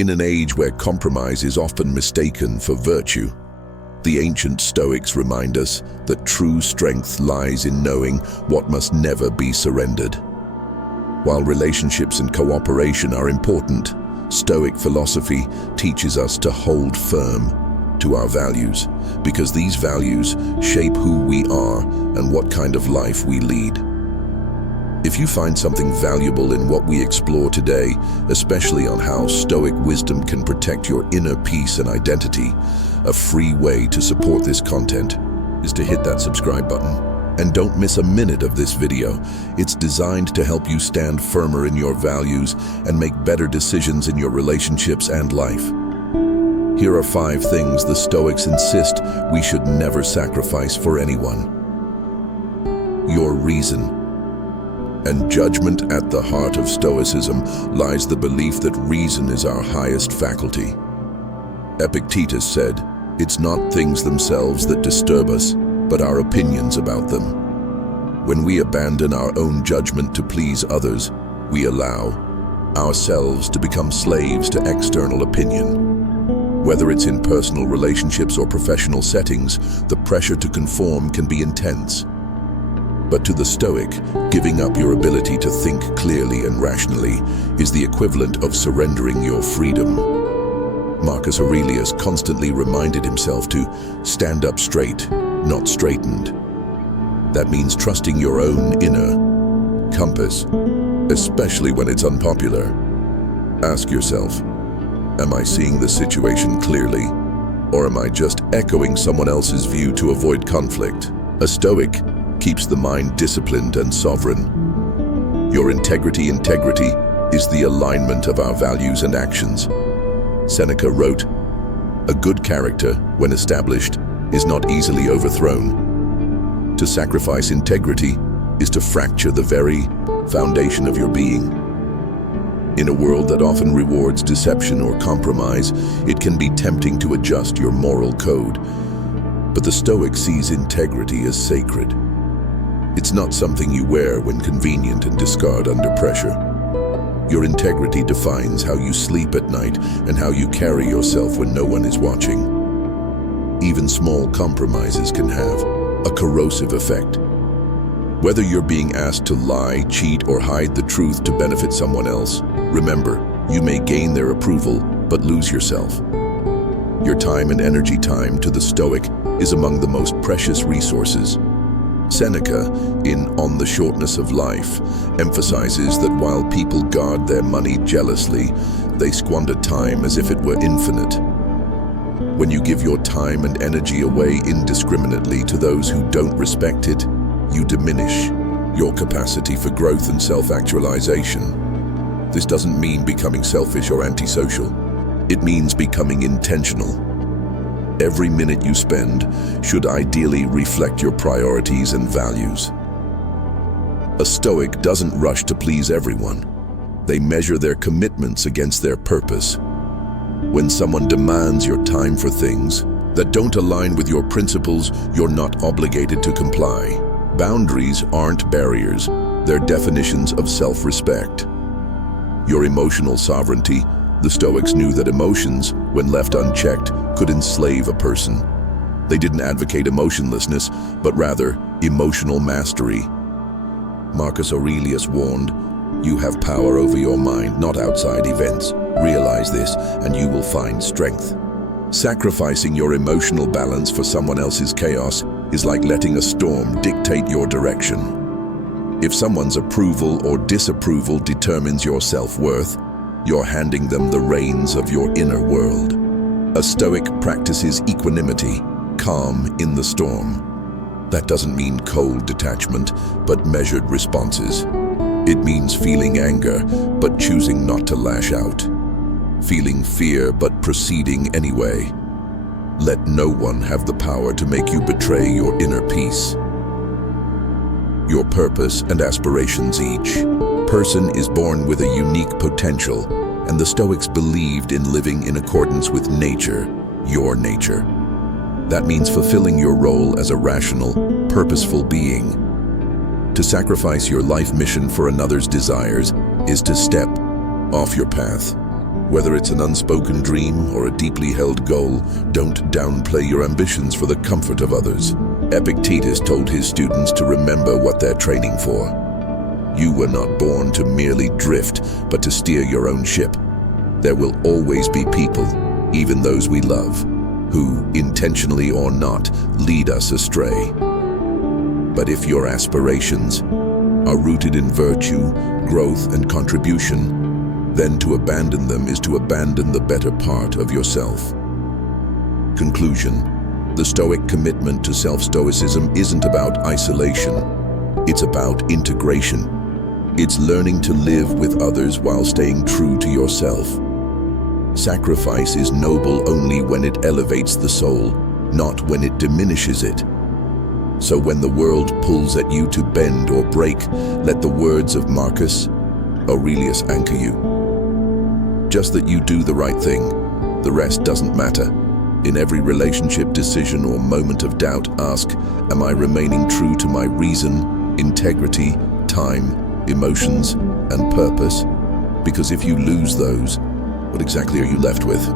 In an age where compromise is often mistaken for virtue, the ancient Stoics remind us that true strength lies in knowing what must never be surrendered. While relationships and cooperation are important, Stoic philosophy teaches us to hold firm to our values, because these values shape who we are and what kind of life we lead. If you find something valuable in what we explore today, especially on how Stoic wisdom can protect your inner peace and identity, a free way to support this content is to hit that subscribe button. And don't miss a minute of this video. It's designed to help you stand firmer in your values and make better decisions in your relationships and life. Here are 5 things the Stoics insist we should never sacrifice for anyone. Your reason. And judgment at the heart of Stoicism lies the belief that reason is our highest faculty. Epictetus said, "It's not things themselves that disturb us, but our opinions about them." When we abandon our own judgment to please others, we allow ourselves to become slaves to external opinion. Whether it's in personal relationships or professional settings, the pressure to conform can be intense. But to the Stoic, giving up your ability to think clearly and rationally is the equivalent of surrendering your freedom. Marcus Aurelius constantly reminded himself to stand up straight, not straightened. That means trusting your own inner compass, especially when it's unpopular. Ask yourself, am I seeing the situation clearly, or am I just echoing someone else's view to avoid conflict? A Stoic keeps the mind disciplined and sovereign. Your integrity is the alignment of our values and actions. Seneca wrote, "A good character, when established, is not easily overthrown." To sacrifice integrity is to fracture the very foundation of your being. In a world that often rewards deception or compromise, it can be tempting to adjust your moral code. But the Stoic sees integrity as sacred. It's not something you wear when convenient and discard under pressure. Your integrity defines how you sleep at night and how you carry yourself when no one is watching. Even small compromises can have a corrosive effect. Whether you're being asked to lie, cheat, or hide the truth to benefit someone else, remember, you may gain their approval, but lose yourself. Your time and energy to the Stoic is among the most precious resources. Seneca, in On the Shortness of Life, emphasizes that while people guard their money jealously, they squander time as if it were infinite. When you give your time and energy away indiscriminately to those who don't respect it, you diminish your capacity for growth and self-actualization. This doesn't mean becoming selfish or antisocial. It means becoming intentional. Every minute you spend should ideally reflect your priorities and values. A Stoic doesn't rush to please everyone. They measure their commitments against their purpose. When someone demands your time for things that don't align with your principles, you're not obligated to comply. Boundaries aren't barriers, they're definitions of self-respect. Your emotional sovereignty. The Stoics knew that emotions, when left unchecked, could enslave a person. They didn't advocate emotionlessness, but rather emotional mastery. Marcus Aurelius warned, "You have power over your mind, not outside events. Realize this, and you will find strength." Sacrificing your emotional balance for someone else's chaos is like letting a storm dictate your direction. If someone's approval or disapproval determines your self-worth, you're handing them the reins of your inner world. A Stoic practices equanimity, calm in the storm. That doesn't mean cold detachment, but measured responses. It means feeling anger, but choosing not to lash out. Feeling fear, but proceeding anyway. Let no one have the power to make you betray your inner peace. Your purpose and aspirations. Each person is born with a unique potential, and the Stoics believed in living in accordance with nature, your nature. That means fulfilling your role as a rational, purposeful being. To sacrifice your life mission for another's desires is to step off your path. Whether it's an unspoken dream or a deeply held goal, don't downplay your ambitions for the comfort of others. Epictetus told his students to remember what they're training for. You were not born to merely drift, but to steer your own ship. There will always be people, even those we love, who, intentionally or not, lead us astray. But if your aspirations are rooted in virtue, growth, and contribution, then to abandon them is to abandon the better part of yourself. Conclusion: the Stoic commitment to self-stoicism isn't about isolation. It's about integration. It's learning to live with others while staying true to yourself. Sacrifice is noble only when it elevates the soul, not when it diminishes it. So when the world pulls at you to bend or break, let the words of Marcus Aurelius anchor you. Just that you do the right thing. The rest doesn't matter. In every relationship, decision, or moment of doubt, ask, am I remaining true to my reason, integrity, time, emotions, and purpose? Because if you lose those, what exactly are you left with?